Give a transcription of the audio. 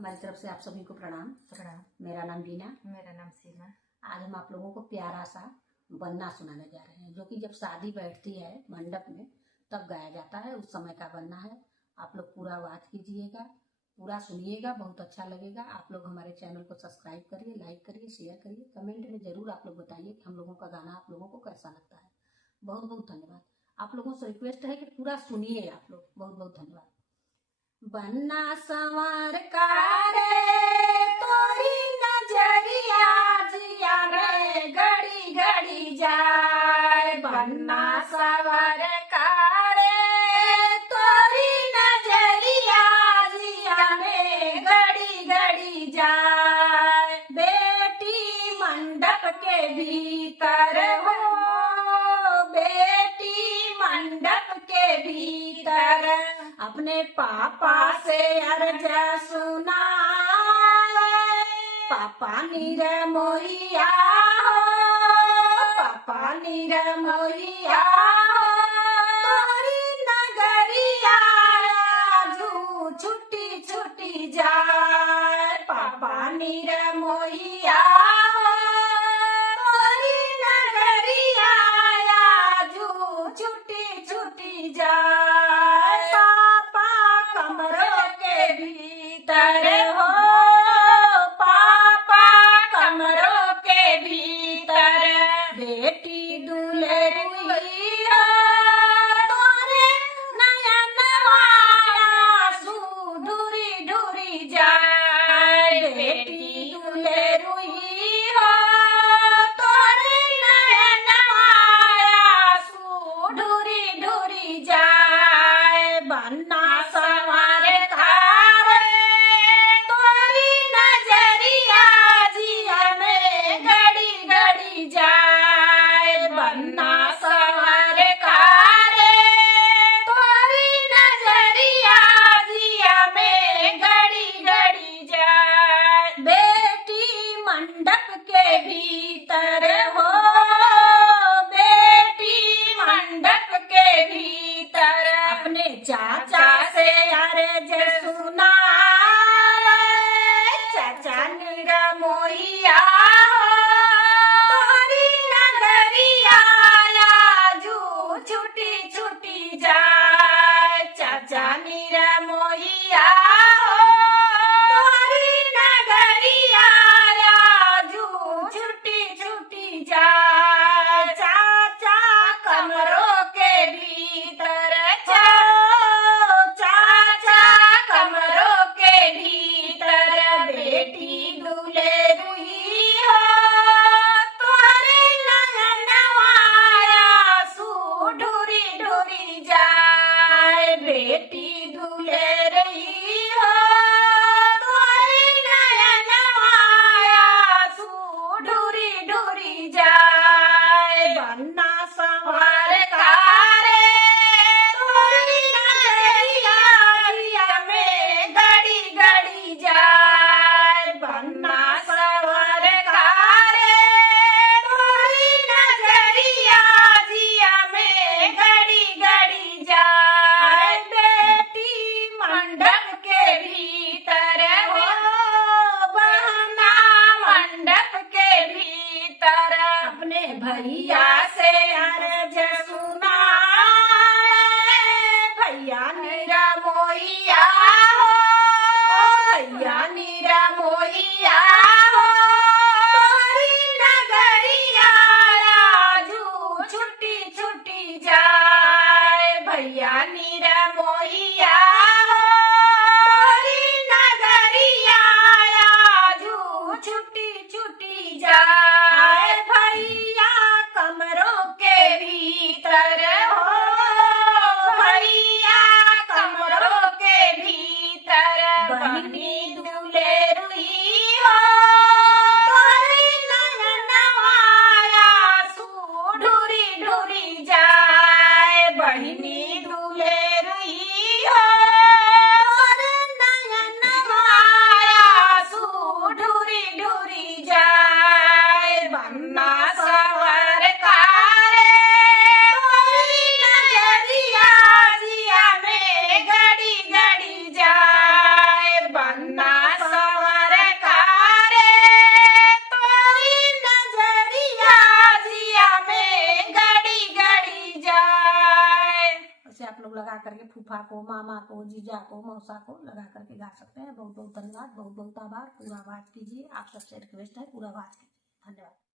हमारी तरफ से आप सभी को प्रणाम। प्रणाम। मेरा नाम बीना। मेरा नाम सीमा। आज हम आप लोगों को प्यारा सा बन्ना सुनाने जा रहे हैं, जो कि जब शादी बैठती है मंडप में तब गाया जाता है, उस समय का बन्ना है। आप लोग पूरा वाच कीजिएगा, पूरा सुनिएगा, बहुत अच्छा लगेगा। आप लोग हमारे चैनल को सब्सक्राइब करिए, लाइक करिए, शेयर करिए, कमेंट में जरूर आप लोग बताइए कि हम लोगों का गाना आप लोगों को कैसा लगता है। बहुत बहुत धन्यवाद। आप लोगों से रिक्वेस्ट है कि पूरा सुनिए आप लोग। बहुत बहुत धन्यवाद। बन्ना संवर का रे तोरी नजरिया जिया में घड़ी घड़ी जाए। बन्ना संवर का रे तोरी नजरिया जिया में घड़ी घड़ी जाए। बेटी मंडप के भीतर हो, बेटी मंडप के भीतर अपने पापा से अर्ज सुना। पापा नीर मोहिया हो, पापा नीर मोहिया हो, तोरी नगरिया आजू छुट्टी छुट्टी जाए। पापा नीर मोहिया हो, तोरी नगरिया आजू छुट्टी छुट्टी जाए। कमरों के भीतर हो, पापा कमरों के भीतर बेटी दुल्हनी हो, तोरे नयन आंसू ढूरी ढूरी जाए। बेटी दुल्हनी हो, तोरे नयन आंसू ढूरी ढूरी जाए। बन्ना मंडप के भीतर हो, बेटी मंडप के भीतर अपने चाचा से अर्ज सुना। चाचा नीरा मोहिया हो, तोरी नगरिया आजू छुट्टी छुट्टी जाए। चाचा नीरा मोहिया हो, तोरी नगरिया छुट्टी छुट्टी जाए। चाचा कमरों के भीतर, चाचा कमरों के भीतर बेटी दुल्हनी हो, तोरे नयन आंसू ढूरी ढूरी जाए। बेटी दुल्हनी हो, तोरे नयन आंसू ढूरी ढूरी जाए। बन्ना संवर का रे तोरी नजरिया जिया में घड़ी घड़ी जाए। बन्ना संवर का रे तोरी नजरिया जिया में घड़ी घड़ी जाए। बेटी लोग लगा करके फूफा को, मामा को, जीजा को, मौसा को लगा करके गा सकते हैं। बहुत बहुत धन्यवाद, बहुत बहुत आभार। पूरा आवाज कीजिए, आप सबसे रिक्वेस्ट है, पूरा आवाज कीजिए। धन्यवाद।